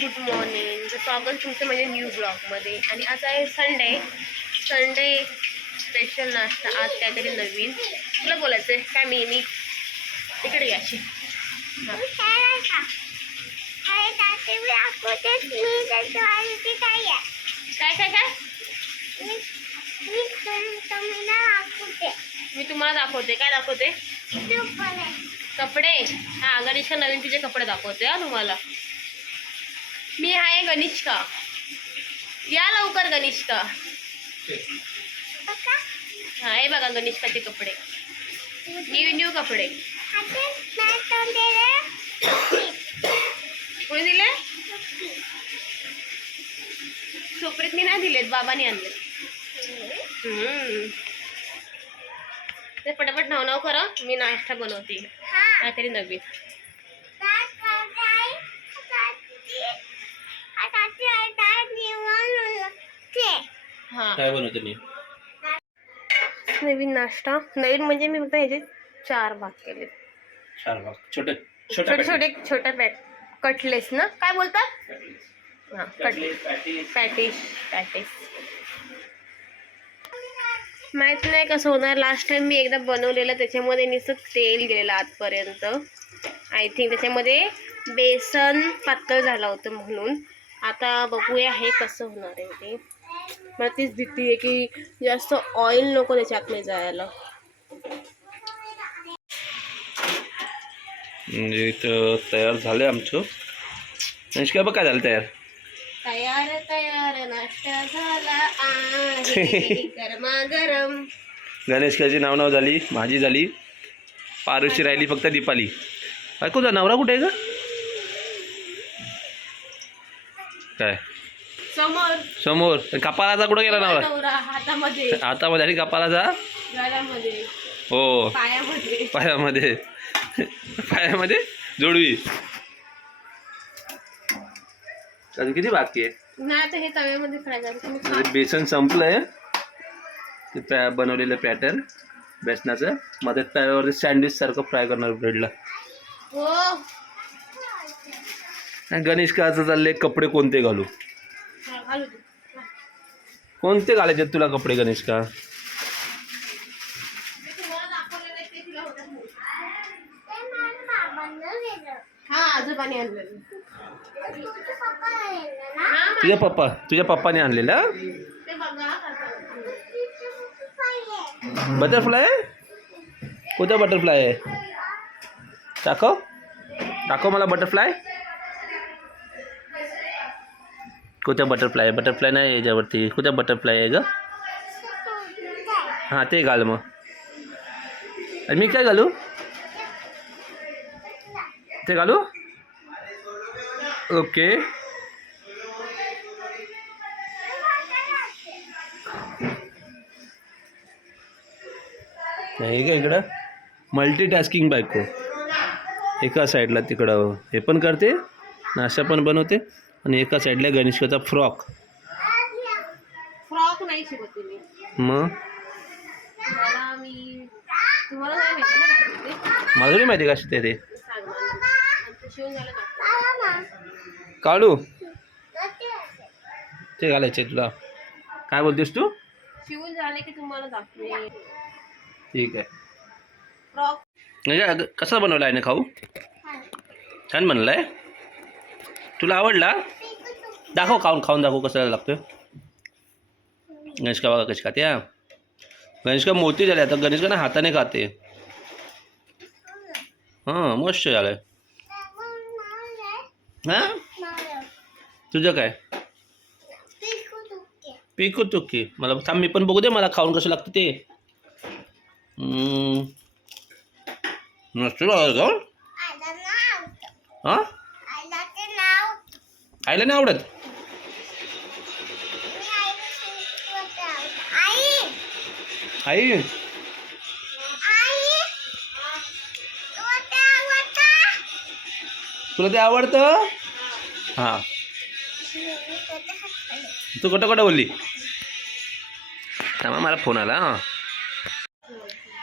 Good morning. स्वागत तुमचं म्हणजे न्यू ब्लॉगमध्ये. आणि आज आहे संडे स्पेशल नाश्ता. आज काहीतरी नवीन. तुला बोलायचं आहे काय? मी इकडे यायची. काय काय काय मी तुम्हाला दाखवते. काय दाखवते? कपडे. हा, गणेशका नवीन तिचे कपडे दाखवते. हा तुम्हाला. मी आहे गणेशका. या लवकर गणेशका. हा, हे बघा गणेशकाचे कपडे. न्यू कपडे. कोणी दिले? सोपरीतनी नाही दिलेत, बाबांनी आणले. ते पटापट नाव करा. मी नाश्ता बनवते काहीतरी नवीन. काय बनवते मी? नवीन नाश्ता. नवीन म्हणजे मी फक्त ह्याचे 4 भाग केले. 4 भाग. छोटे छोटे कटलेस ना, काय बोलतात? हां, पॅटिस. माहित नाही कसं होणार. लास्ट टाइम मी एकदा बनवलेलं, त्याच्यामध्ये नुसतं तेल गेलेलं आतपर्यंत. आय थिंक त्याच्यामध्ये बेसन पातळ झालं होतं म्हणून. आता बघूया हे कसं होणार आहे ते. मला तीच भीती आहे की जास्त ऑइल नको त्याच्यातले जायला. म्हणजे इथं तयार झालं आमचं. काय बघ काय झालं तयार. तयार नाश्ता झाला आहे गरमागरम. गणेशकाची नाव झाली, भाजी झाली, पारुशी राहिली फक्त दीपाली. काय तुझा नवरा कुठे आहे का? काय समोर कपाळाचा कुठं गेला नवरा? हातामध्ये आणि कपाळाचा गळ्यामध्ये, हो, पायामध्ये जोडवी. अजून किती बाकी आहे? नाही, तर हे तव्यामध्ये फ्राय करायचं. बेसन संपलंय. ते बनवलेलं पॅटर्न बेसनाचं मध्ये तव्यावरती सँडविच सारखं फ्राय करणार ब्रेडला. हो. गणेशकाचं चाललंय कपडे कोणते घालू. कोणते घालायचे तुला कपडे गणेशका? तुझ्या पप्पाने आणलेलं बटरफ्लाय. कोणता बटरफ्लाय आहे? दाखव मला बटरफ्लाय. कोणत्या बटरफ्लाय? बटरफ्लाय नाही याच्यावरती. कोणत्या बटरफ्लाय आहे ग? हां, ते घाल मग. आणि मी काय घालू? ते घालू? ओके. नाही का इकडं मल्टीटास्किंग बायको. एका साईडला तिकडं हे पण करते, नाश्ता पण बनवते, आणि एका साईडला गणेशकाचा फ्रॉक नाही शिकत मी. मग मला नाही माहिती का शिकते ते. काढू ते घालायचे तुला. काय बोलतेस तू? शिवून झाले की तुम्हाला दाखवे. ठीक आहे. म्हणजे कसा बनवला आहे ना? खाऊ छान बनलाय. तुला आवडला? दाखव, खाऊन दाखव कसं लागतं. गणेशका बघा कशी खाते. गणेशका मोठी झाली आता. गणेशका ना हाताने खाते. हां, मस्त झालंय. हां, तुझं काय? पिकू तुकी. मला थांब, मी पण बघू दे मला खाऊन कसं लागतं ते. मस्त लागलं का? हां, आईला नाही आवडत. आई तुला ते आवडतं? हां, तू कुठं बोलली? त्यामुळे मला फोन आला.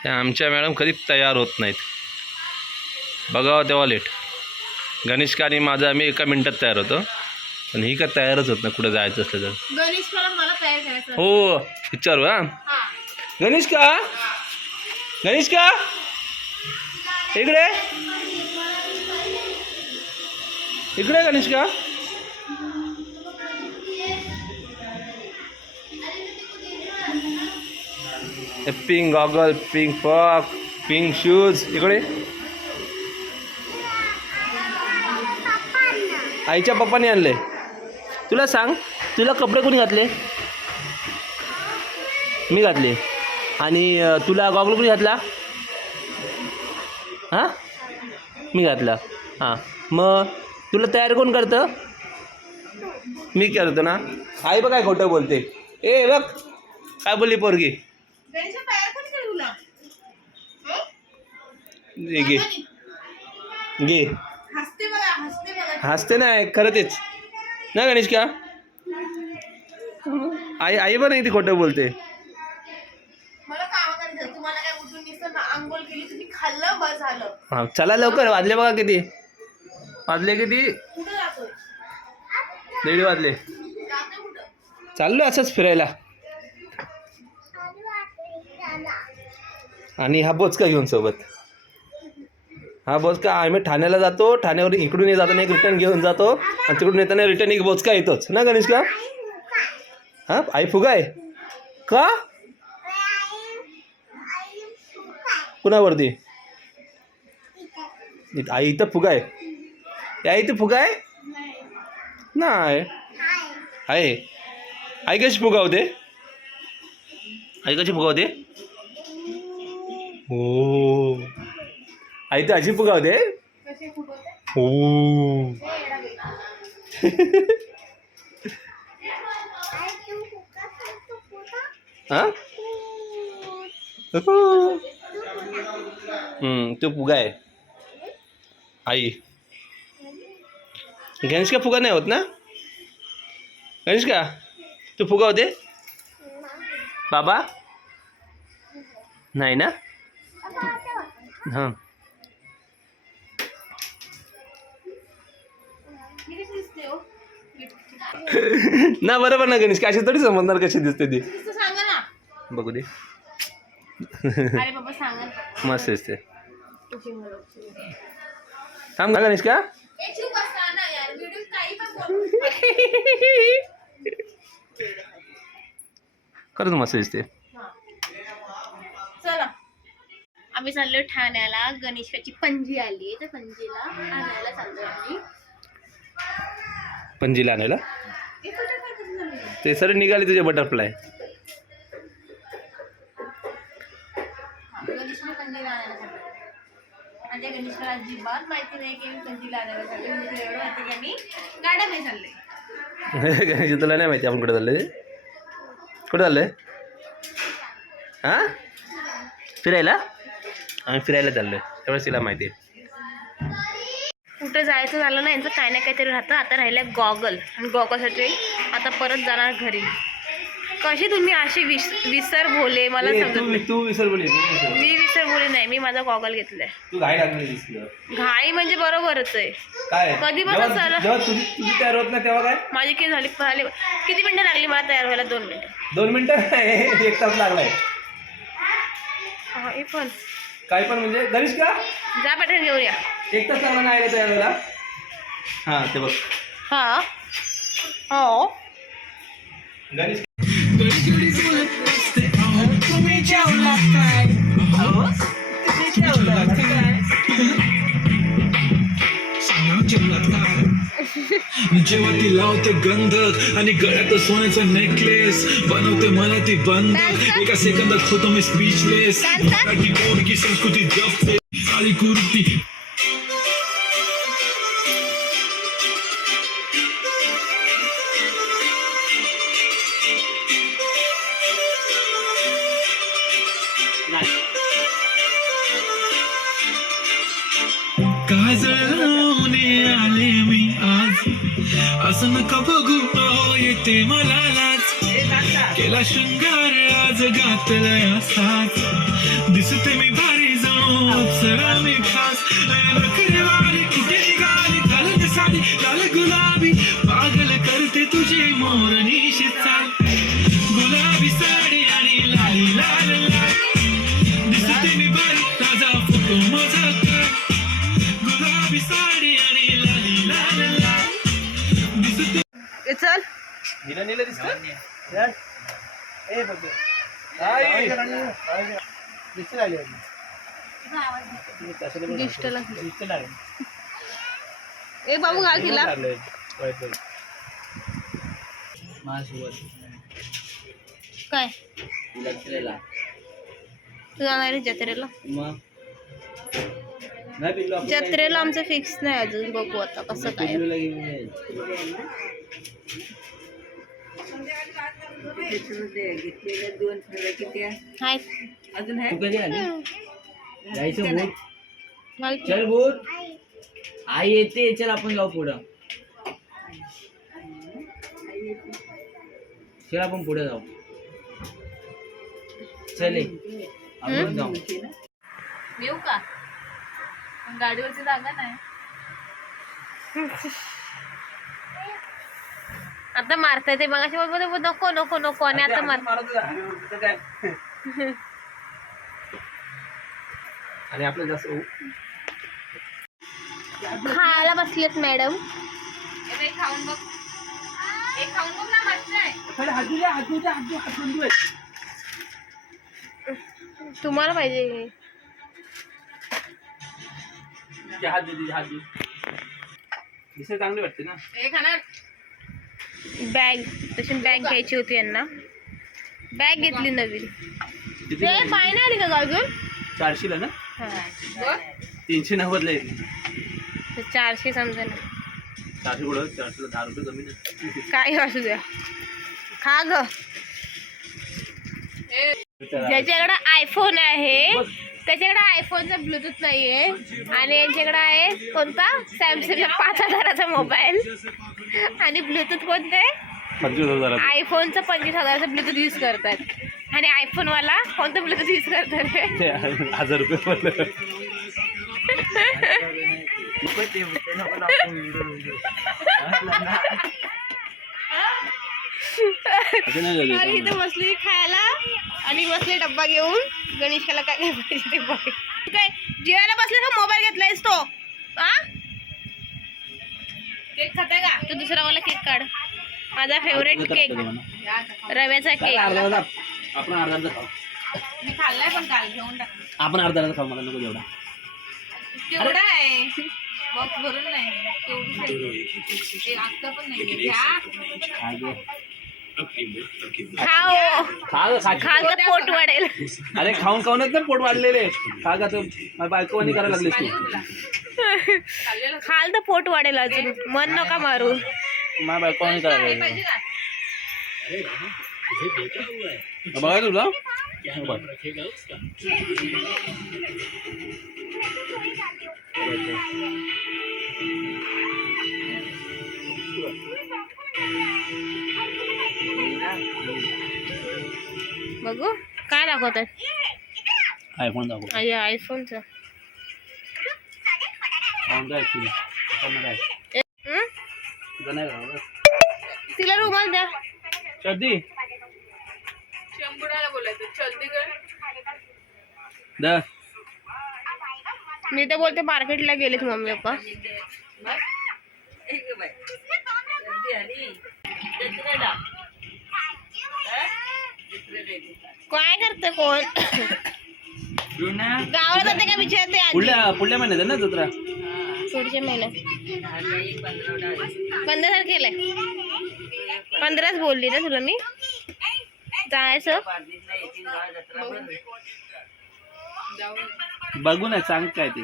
आमच्या मॅडम कधीच तयार होत नाहीत. बघावं तेव्हा लेट. गणेशका आणि माझं आम्ही एका मिनटात तयार होतो. पण ही काय तयारच होत ना कुठं जायचं असलं तर. गणेश मला तयार करायचं. हो विचारू हा. हा. गणेश का इकडे इकडे गणेश का. Pink goggle, pink frock, pink shoes. इकडे आईच्या पप्पाने आणले. तुला सांग, तुला कपडे कोणी घातले. मी घातले. आणि तुला गॉगल कोणी घातला. हां मी घातला. हां मग तुला तयार कोण करतं. मी करतो ना. आई बघ काय खोटं बोलते. ए बघ काय बोलली पोरगी. घे घे. हसते नाही खरं तेच ना गणेश का. आई पण नाही ती खोटं बोलते. हां चला लवकर. वाजले बघा किती. वाजले किती. 1:30 वाजले. चाललो असंच फिरायला. आणि हा बोचका घेऊन सोबत. हा बोचका आम्ही ठाण्याला जातो. ठाण्यावर इकडून जाताना एक रिटर्न घेऊन जातो आणि तिकडून येताना रिटर्न एक बोचका येतोच ना गणेश का. हां आई फुगा आहे का कुणावरती. आई इथं फुगा आहे. आई इथं फुगा आहे नाही आहे. आई कशी फुगावते. आई कशी फुगावते. हो आई तर अशी फुगावते. हो हां तो फुगा आहे. आई गणेश का फुगा नाही होत ना. गणेश का तू फुगा होते. बाबा नाही ना. हां ना बरोबर ना गणेश. अशी थोडी समजणार कशी दिसते ती. बघू दे. मस्त दिसते. थांब का गणेश का. खरंच मस्त दिसते. चला आम्ही चाललो ठाण्याला. गणेशाची पणजी आली तर पणजीला आणायला चाललो आम्ही. पणजीला आणायला ते सर निघाले तुझे बटरफ्लाय. गणेशला पणजीला आणायला चाललो. माझ्या गणेशला अजिबात माहिती नाही की मी पणजीला आणायला चाललो. म्हणजे एवढं माहिती की आम्ही गाड्या नाही चाललोय. गणेश तुला नाही माहिती आपण कुठे चाललोय. कुठे चाललोय. हां फिरायला. आम्ही फिरायला चाललोय तेवढंच तिला माहिती आहे. कुठं जायचं झालं ना यांचं काय ना काहीतरी राहतं. आता राहिलं गॉगल. आणि गॉगलसाठी आता परत जाणार घरी. कशी तुम्ही अशी विसर बोले मला समजत. तू विसर बोले. मी विसर बोले नाही. मी माझा गॉगल घेतलाय. तू घाई लागली. घाई म्हणजे बरोबरच आहे. काय कधी पण तुझी तयार होत नाही तेव्हा काय माझी किती झाली. किती मिनिटं लागली मला तयार व्हायला. 2 मिनिटं. 2 मिनिटं 1 तास लागलाय. हे पण काय पण म्हणजे गणेश का जा पटकन घेऊन या. 1 तास लागला नाही तयार व्हायला. हां ते बघ. हां हो गणेश जेव्हा ती लावते गंधक आणि गळ्यात सोन्याचा नेकलेस बनवते मला ती बंद. एका सेकंदात होतो मी स्पीचलेस. मराठी पोरगी संस्कृती जपते काळी कुर्ती. काजळावणे आले मी आज. असं नका बघू येते मला लाज. केला शृंगार आज घातलाय असाच. दिसते मी भारी जाऊ अप्सरा मी खास. नखरे वाली कुठे निघाली. घालत साडी लाल गुलाबी पागल माझा कर गुलाबी साडी आणि लाली लाल लाल दिसते ए, चल नीला नीला दिसतं दिष्टला ए बाबू घाल तिला काय तू जाणार आहे जत्रेला जत्रेला आमचं फिक्स नाही अजून बघू आता कसं काय हाय अजून आहे घाल की. चल बोल आई येते चल आपण जाऊ पुढं चल आपण पुढे जाऊ चल आपण जाऊ येऊ का गाडीवरची जागा नाही आता मारताय ते मग अशी नको नको नको आणि आता मार आणि आपलं जास्त खायला बसलेत मॅडम खाऊन बघ एक खाऊन बघ ना मस्त आहे तुम्हाला पाहिजे हात दे दिसायला चांगली वाटते ना हे खाणार बॅग तशी बॅग घ्यायची होती यांना बॅग घेतली नवीन किती ते पाय नाही आली का ग अजून 400 ला ना हा. 390 ला येते ते 400 समजा ना 400 कुठं 400 ला 10 रुपये कमी नाही काय असू द्या खा ग ज्याच्याकडे आयफोन आहे त्याच्याकडे आयफोनचा ब्लूटूथ नाहीये आणि यांच्याकडे आहे कोणता सॅमसंगचा 5000चा मोबाईल आणि ब्लूटूथ कोणते 25,000 आयफोनचा 25,000चा ब्लूटूथ यूज करतात आणि आयफोनवाला कोणतं ब्लूटूथ यूज करतात ते 1000 रुपये पडलं आणि इथं बसली खायला आणि बसले डब्बा घेऊन गणेशाला काय काय पाहिजे ते बघ काय जेवायला बसले का मोबाईल घेतलायस तो हा केक खाताय का तू दुसरा वाला केक काढ माझा फेवरेट केक रव्याचा केक आपण अर्धा खाऊ मी खाल्लाय पण काल घेऊन टाक आपण अर्धा खाऊ मला नको जेवढा केवढा आहे बॉक्स भरून नाही केवढी एक आत्ता पण नाही घ्या खाओ खाल तर पोट वाढेल अरे खाऊन खाऊनच ना पोट वाढलेले खा का तर माझी बायको आणि करायला लागलीस तू खाल तर पोट वाढेल अजून मन नका मारू माझ्या बायको आणि करायला लागली बघा तुला बघू काय दाखवतात आयफोन दाखव आयफोनचा ऍक्च्युली काय तुझं नाही राहू तिला रुमाल द्या सर्दी शंभूला बोलायचं चल द मी तर बोलते मार्केटला गेलेत मम्मी पप्पा काय करते कोण गावाला जाते का विचारते आधी पुढल्या महिन्यात आहे ना जत्रा पुढच्या महिन्यात 15 केलंय 15च बोलली ना तुला मी जायचं बघू ना सांग काय ते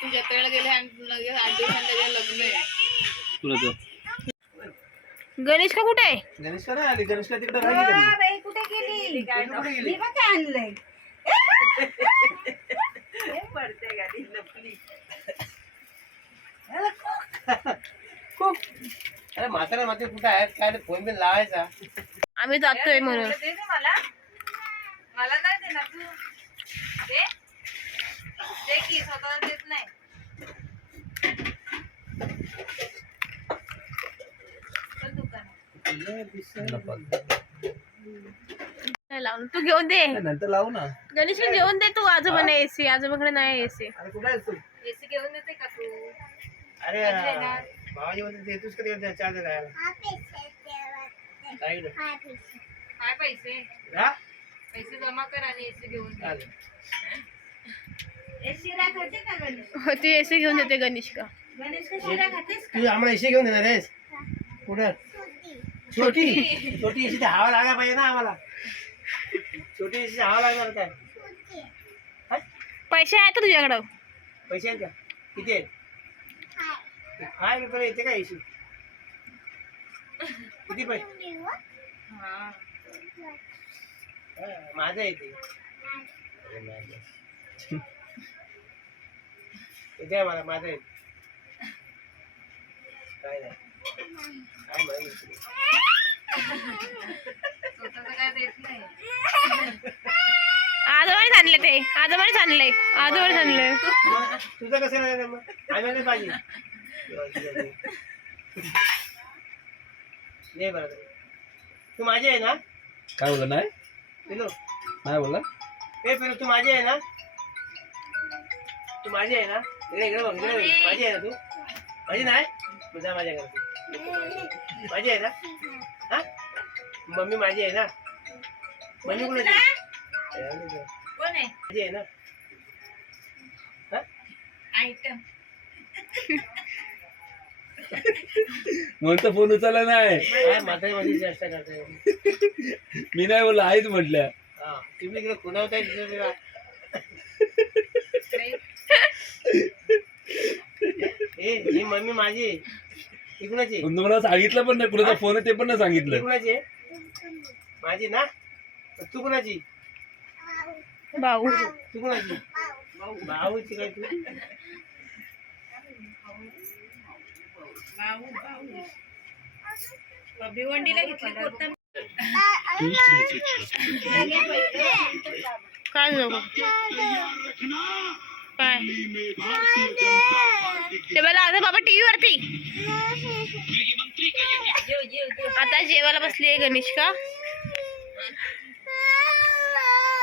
तू जत्रेला गेले आणि लगेच 8 दिवसांनी लग्न आहे तुला तर गणेश का कुठे आहे गणेश का नाही आली गणेश का तिकडे राहिली कुठे गेली अरे म्हातारा माते कुठे आहेत काय फोन बिन लावायचा आम्ही जातोय म्हणून दे ना मला नाही देणार तू दे की स्वतःला देत नाही चल दुकानात नाही लावून तू घेऊन दे नंतर लावू ना. गणेश घेऊन दे तू आजोबाने एसी आजोबाकडे नाही एसी अरे कुठे आहेस तू? एसी घेऊन देते का तू अरे भावाजी म्हणते देतोस का ते चार्जर घ्यायला? काय काय पैसे हा? पैसे जमा कर आणि एसी घेऊन दे. चालेल. हो ती एसी घेऊन देते गणेश का तू आम्हाला एसी घेऊन देणार आहेस? कुठं? छोटी छोटी एसी हवा लागायला पाहिजे ना आम्हाला. छोटी एसी हवा लागणार काय? पैसे आहेत का तुझ्याकडं पैसे आहेत का? किती आहेत? 5 रुपये येते का एसी? किती पैसे? हा. माझं येते. येते मला माझं येते. काय नाही काय माहिती. स्वतःचं काय देत नाही. आजोबाने आणले ते आजोबाने आणलंय आजोबाने आणलंय तुझं कसं नाही मग आम्ही नाही पाहिजे. नाही बरं तू माझी आहे ना? काय बोलला नाही पिलो नाही बोलला ए पिलो तू माझी आहे ना? तू माझी आहे ना? इकडे इकडे बघ इकडे बघ. माझी आहे ना तू? माझी नाही तुझा माझ्या घरात माझी आहे ना? हा मम्मी माझी आहे ना? मम्मी कुणाची? कोण आहे माझी आहे ना? हा आयटम म्हणतो फोन उचलला नाही. काय म्हातारी माझी चेष्टा करताय. मी नाही बोललो आईच म्हटल्या. हा तुम्ही इकडे खुणावताय तिला. ए ही मम्मी माझी ही कुणाची? पण तुम्हाला सांगितलं पण नाही कुणाचा फोन आहे ते पण नाही ही सांगितलं. कुणाची आहे? माझी ना? तू कुणाची? भाऊ तू कुणाची? भाऊची काय तू? भिवंडीला घेतली कोथंबीर. काय नको काय ते मला आता बाबा टीव्ही वरती आता जेवायला बसली आहे गणेशका.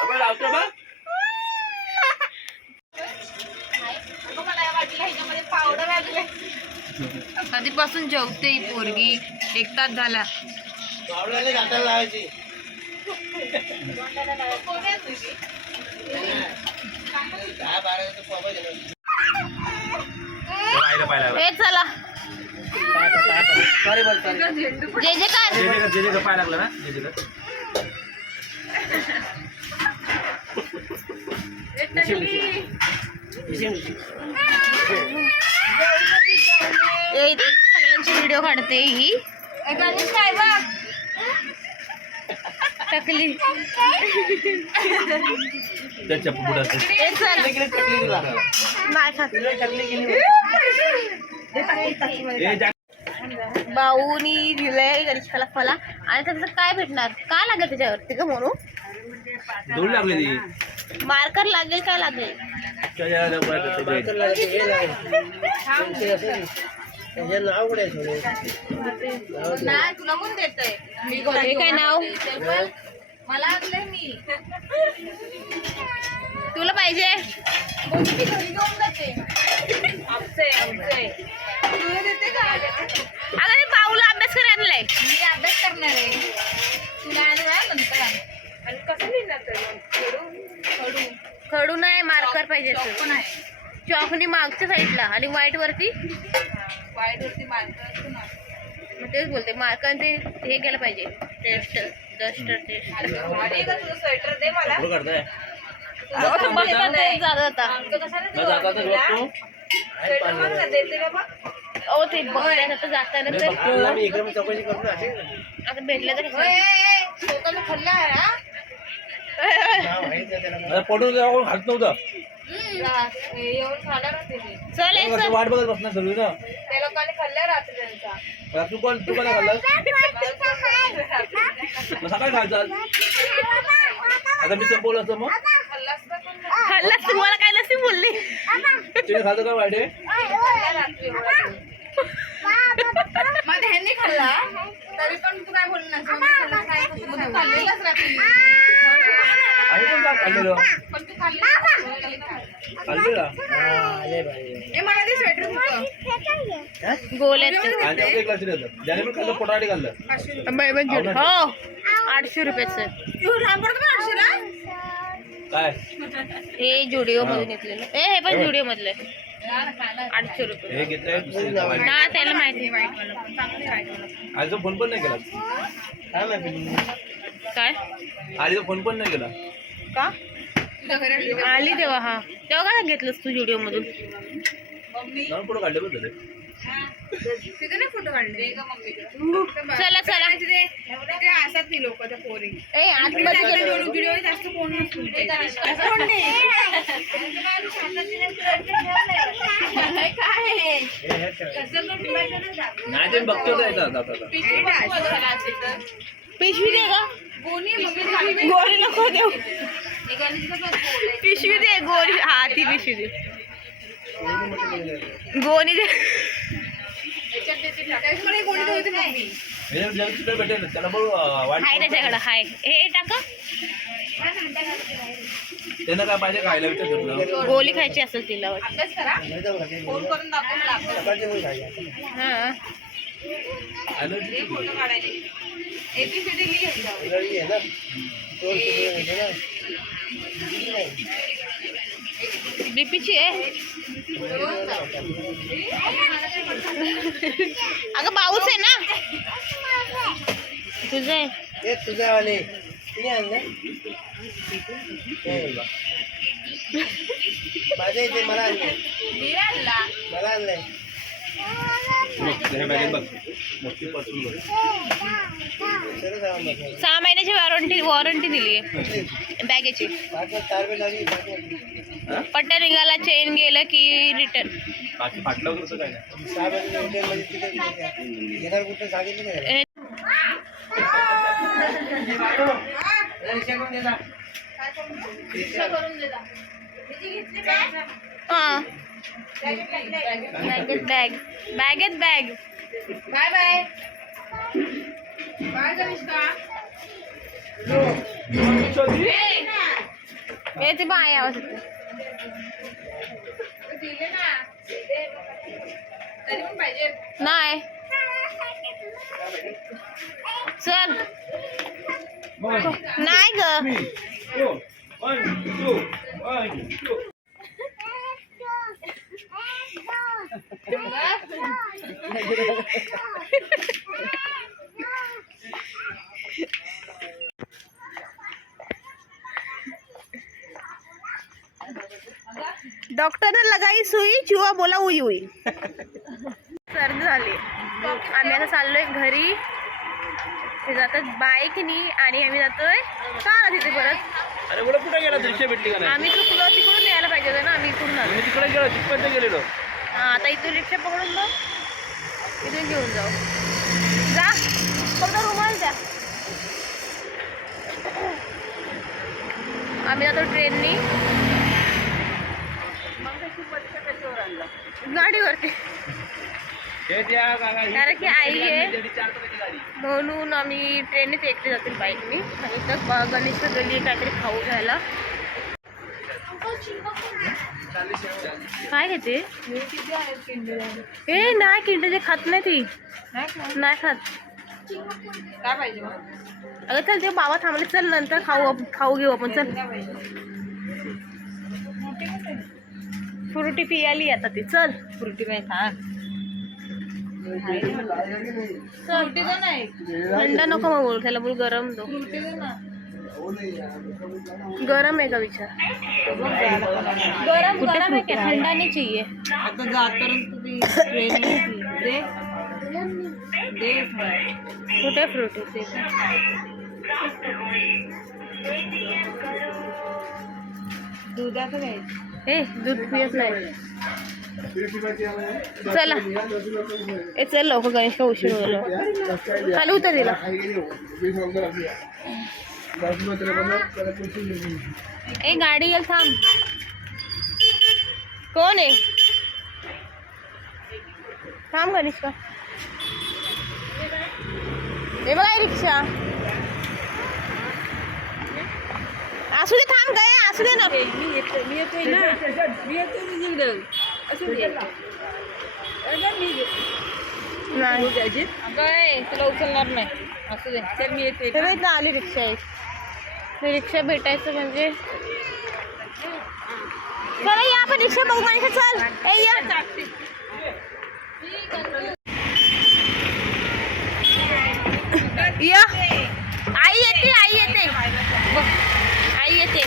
मला वाटलं ह्याच्यामध्ये पावडर लागले. कधीपासून जेवते ही पोरगी 1 तास झाला. पावड्याला जाताना लावायची. दहा बारा तर पाव हे चला सॉरी बरं जे जे काय जे पाय लागला ना जे सगळ्यांची व्हिडिओ काढते ही गणेश काय बघ टकली त्याच्या पुढं हे चल टाकली तुला नाही खात. टाकली गेली. भाऊनी दिलंय गणेशला फला आणि त्याचं काय भेटणार काय लागेल त्याच्यावरती का म्हणून दोन लागले ती. मार्कर लागेल काय लागेल त्याचं नाव कुठे आहे? नाही तुला कोण देतय मी हे काय नाव मला आणलंय मी तुला पाहिजे घरी घेऊन जाते. आमचे तुला देते का अगं मी भाऊला अभ्यास करायला आणलाय. मी अभ्यास करणार आहे. तुला आणलं नंतर आणि कसं लिहिणार खडू खडू नाही मार्कर पाहिजे पण आहे चॉकनी मागच्या साईडला आणि व्हाईट वरती वाईट वरती मार्कर असतो ना. मग तेच बोलते मार्कर ते हे केलं पाहिजे टेस्ट डस्टर टेस्ट भारी का तुझं स्वेटर दे मला. करताय जात होता आमचं कशाला देऊ आम्ही तुला? स्वेटर बघ ना देते का बघ. ओ ते बघण्यासाठी जाताना तर मी इकडे चौकशी करू ना असे आता भेटलं तर स्वतःला खाल्ला आहे हा. नाव आहे का त्याला? पटून जाऊन खात नव्हतं. येऊन खाणार होते मी. चल ये चल. वाट बघत बसणार सगळी ना. त्या लोकांनी खाल्ल्या रात्री त्यांचा. तू कोण खाल्लं मग सकाळी खायचं आज. आता मी संपवलं असतं मग खाल्लास का पण नाही? खाल्लास तुम्हाला काय नसती बोलली तिने खातं का वाईट आहे? खाल्ल्या रात्री एवढा दिवस. माझ्या ह्यांनी खाल्ला तरी पण तू काय बोलणार खाल्लेलंच रात्री. आम्ही पण का खाल्लेलो पण तू खाल्लेलं. खाल्लेला ए, मला ते स्वेटर होतं. गोल्यात आणि एक लक्ष देतं ज्याने पण खाल्लं पोटासाठी खाल्लं हो 800 रुपयाचं तू लहान पडतो पण 800 ला? काय हे जुडिओ मधून घेतलेलं हे पण जुडिओ मधलं 800 रुपये हे घेतलंय दुसरी वाईट. ना त्याला माहिती आईचा फोन पण नाही केला काय आईचा फोन पण नाही केला का आली तेव्हा हा तेव्हा काय घेतलंस तू जुडिओ मधून जाऊन पुढे काढले बघ तिथे नाही फोटो काढले. चला चला ते असतात ती लोक त्या पोरी. ए आतमध्ये गेलो व्हिडिओ जास्त कोण नसतो. नाही ते बघतो जाता पिशवी दे का गोरी नको देऊ पिशवी दे गोरी हा ती पिशवी दे गोणी दे भेटेल त्याला बघ वाट हाय त्याच्याकडं हाय हे टाका त्यानं काय पाहिजे खायला विचार गोली खायची असेल तिला अभ्यास करा. फोन करून दाखव मला अभ्यास. हा फोटो काढायचे. ABCD लिहिलं. बीपीची आहे अगं पाऊस आहे ना तुझं आहे तुझ्यावाले माझ्या इथे मला आणले लिहायला. मला आणलंय बघ मोठी पासून बघ 6 महिन्याची वॉरंटी दिली आहे बॅगेची पट्ट्या निघाला चेन गेलं की रिटर्न बाकी फाटलं कसं काय नाही येणार कुठं सांगितलं नाही रिक्षा करून दे जा. किती घेतली बॅग? हा बॅगेत बॅगेत bag bye bye. Bye Kanishka. येते बाय आवाज येते दिले ना. तरी पण पाहिजे. नाही चल नाही ग डॉक्टर ने लगाई सुई चुहा बोला उई उई सर्दी झाली आम्ही आता चाललोय घरी ते जातात बाईकनी आणि आम्ही जातोय चाला तिथे परत अरे बोला कुठे गेला दृश्य भेटली का नाही आम्ही चुकलो तिकडून यायला पाहिजे होतं ना आम्ही इकडून आलो मी तिकडे गेलो तिथपर्यंत गेलेलो हा आता इथून रिक्षा पकडून जाऊ इथून घेऊन जाऊ जा फक्त रुमाल द्या आम्ही जातो ट्रेननी गाडीवरती कारण की आई आहे म्हणून आम्ही ट्रेननेच एकटे जातील बाईकनी आणि इथं गणेश गल्ली काहीतरी खाऊ घ्यायला काय घेते ए नाही किंडर खात नाही ती नाही खात काय पाहिजे मग? अगं चल ते बाबा थांबले चल नंतर खाऊ घेऊ आपण चल फ्रुटी पियाली आता ती चल फ्रुटी नाही खा फ्रुटीचं नाही. थंड नको मग बोल त्याला बोल गरम दो फ्रुटीचं ना. गरम है का विचार गरम गरम है क्या ठंडा नहीं चाहिए आता जातापर्यंत ती ट्रेन दे दे कुठे फ्रूट आहे दुधाचं घ्यायचं. ए दूध पियत नाही चला ए चल लवकर गणेश का उशीर होईल खाली उतर दिला ए गाडी गेल थांब कोण आहे थांब गणेश का हे बघा रिक्षा असू दे, थांब गए, असू दे ना. मी येतोय ना, मी येतोय तुझ्याकडं. असू दे. अगं मी नाही अगं तुला उचलणार नाही. असू दे, चल मी येतोय. हे बघ ना, आली रिक्षा एक. हे रिक्षा भेटायचं म्हणजे चला या आपण रिक्षा बघू म्हणजे चल ए या. या आई येते, आई येते बघ, आई येते.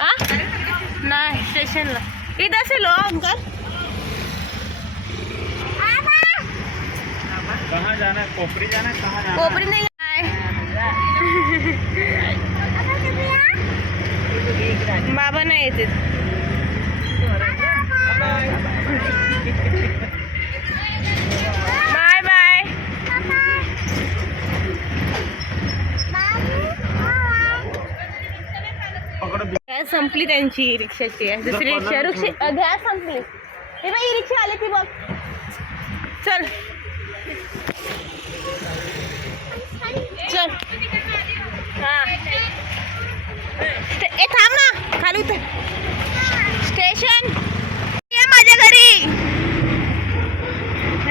हा नाही स्टेशनला इथं असेल हो अंकल. कहाँ जाना है? कोपरी जाना है? कहाँ जाना कोपरी नाही बाबा नाही येते. Bye bye. गॅस संपली त्यांची रिक्षाची. दुसरी रिक्षा गॅस संपली. हे बाई रिक्षा आली ती बघ. चल चल. हा ए थांब ना, खाली उतर. स्टेशन या माझ्या घरी.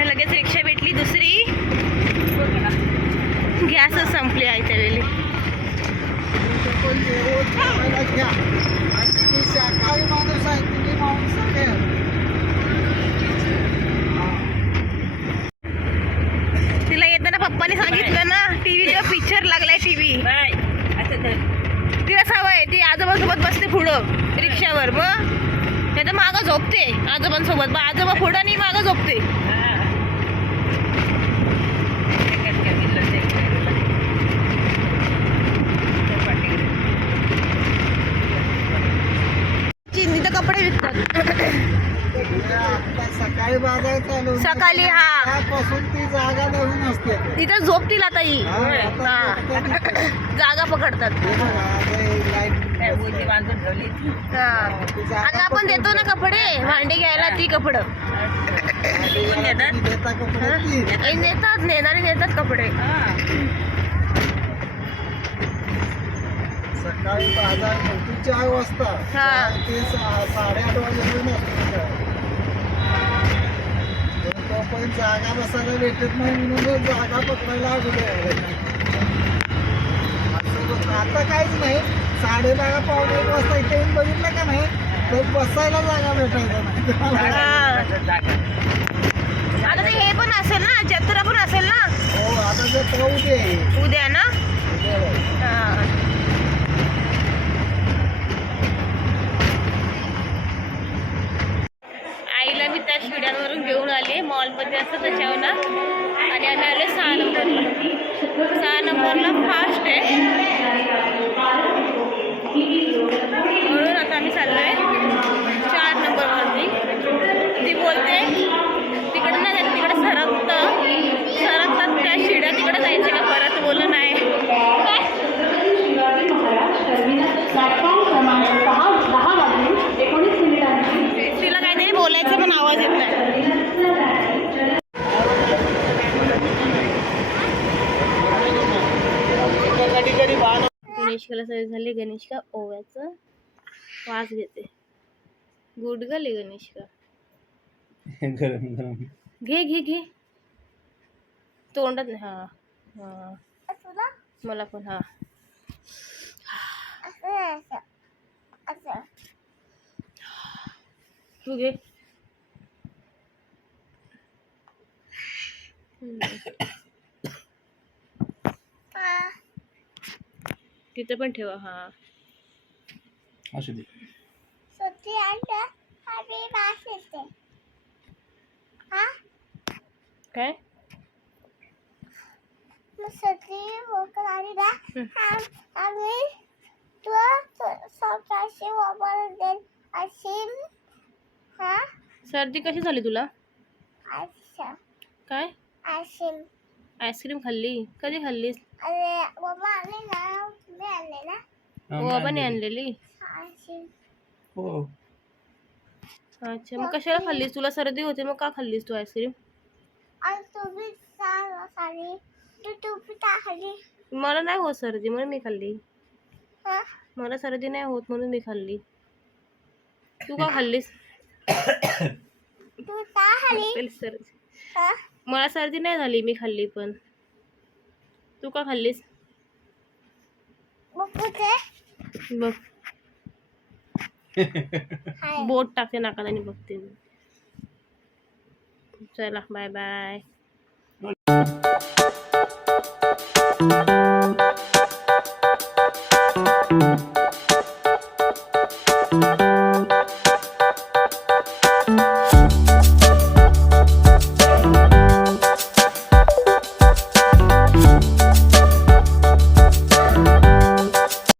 लगेच रिक्षा भेटली दुसरी. गॅसच संपली आहे त्यावेळी. तिला येताना पप्पाने सांगितलं ना, टीव्ही जेव्हा पिक्चर लागलाय टीव्ही, तिला सवय ती आजोबासोबत बसते पुढं रिक्षावर. मग नाही तर मागं झोपते आजोबांसोबत. मग आजोबा पुढं आणि मागं झोपते. चिंनीत कपडे विकतात सकाळी बाजार चालू सकाळी. हा त्यापासून ती जागा नवीन असते. तिथं झोपतील आता ही. हा जागा पकडतात. बांधून ठेवली. हा आता आपण देतो ना कपडे भांडे घ्यायला, ती कपडं नेतात. नेणारे नेतात कपडे. सकाळी बाजार मोठी 4 वाजता. हा. ते 8:30 वाजेपर्यंत असते. तोपर्यंत जागा बसायला भेटत नाही म्हणून जागा पकडायला अगोदर. आता काहीच नाही. 12:30 पावणे 1 वाजता इथे येऊन बघितलं का नाही तर बसायला जागा भेटायचं नाही. आता ते हे पण असेल ना, जत्रा पण असेल ना. हो आता जर उद्या उद्या ना. उद्या हा आईला मी त्या शिड्यांवरून घेऊन आले. मॉलमध्ये असं त्याच्यावर ना. आणि आम्ही आले 6 नंबरला. 6 नंबरला फास्ट आहे म्हणून आता आम्ही चाललोय 4 नंबरवरती. ती बोलते तिकडं नाही जायचं, तिकडे सरकतात त्या शिड्या, तिकडे जायचं का परत. बोललं नाही. तिला काहीतरी बोलायचं पण आवाज येत नाही. गणेशकाला सवय झाली. गणेशका ओव्याचं वास घेते. गुडगल आहे गणेशका. गरम गरम. घे घे घे तोंडात नाही. हा हा मला पण. हा तू घे. तिथे पण ठेवा. हा असू दे. काय सर्दी कशी झाली तुला? काय आईस्क्रीम खाल्ली? कधी खाल्लीस? बाबाने आणलेली. हो. अच्छा मग कशाला खाल्लीस? तुला सर्दी होते मग का खाल्लीस तू आईस्क्रीम? मला नाही होत सर्दी म्हणून मी खाल्ली. मला सर्दी नाही होत म्हणून मी खाल्ली. तू का खाल्लीस? सर्दी मला सर्दी नाही झाली, मी खाल्ली पण. तू का खाल्लीस? बघ बोट टाकते नाकात आणि बघते मी. चला बाय बाय.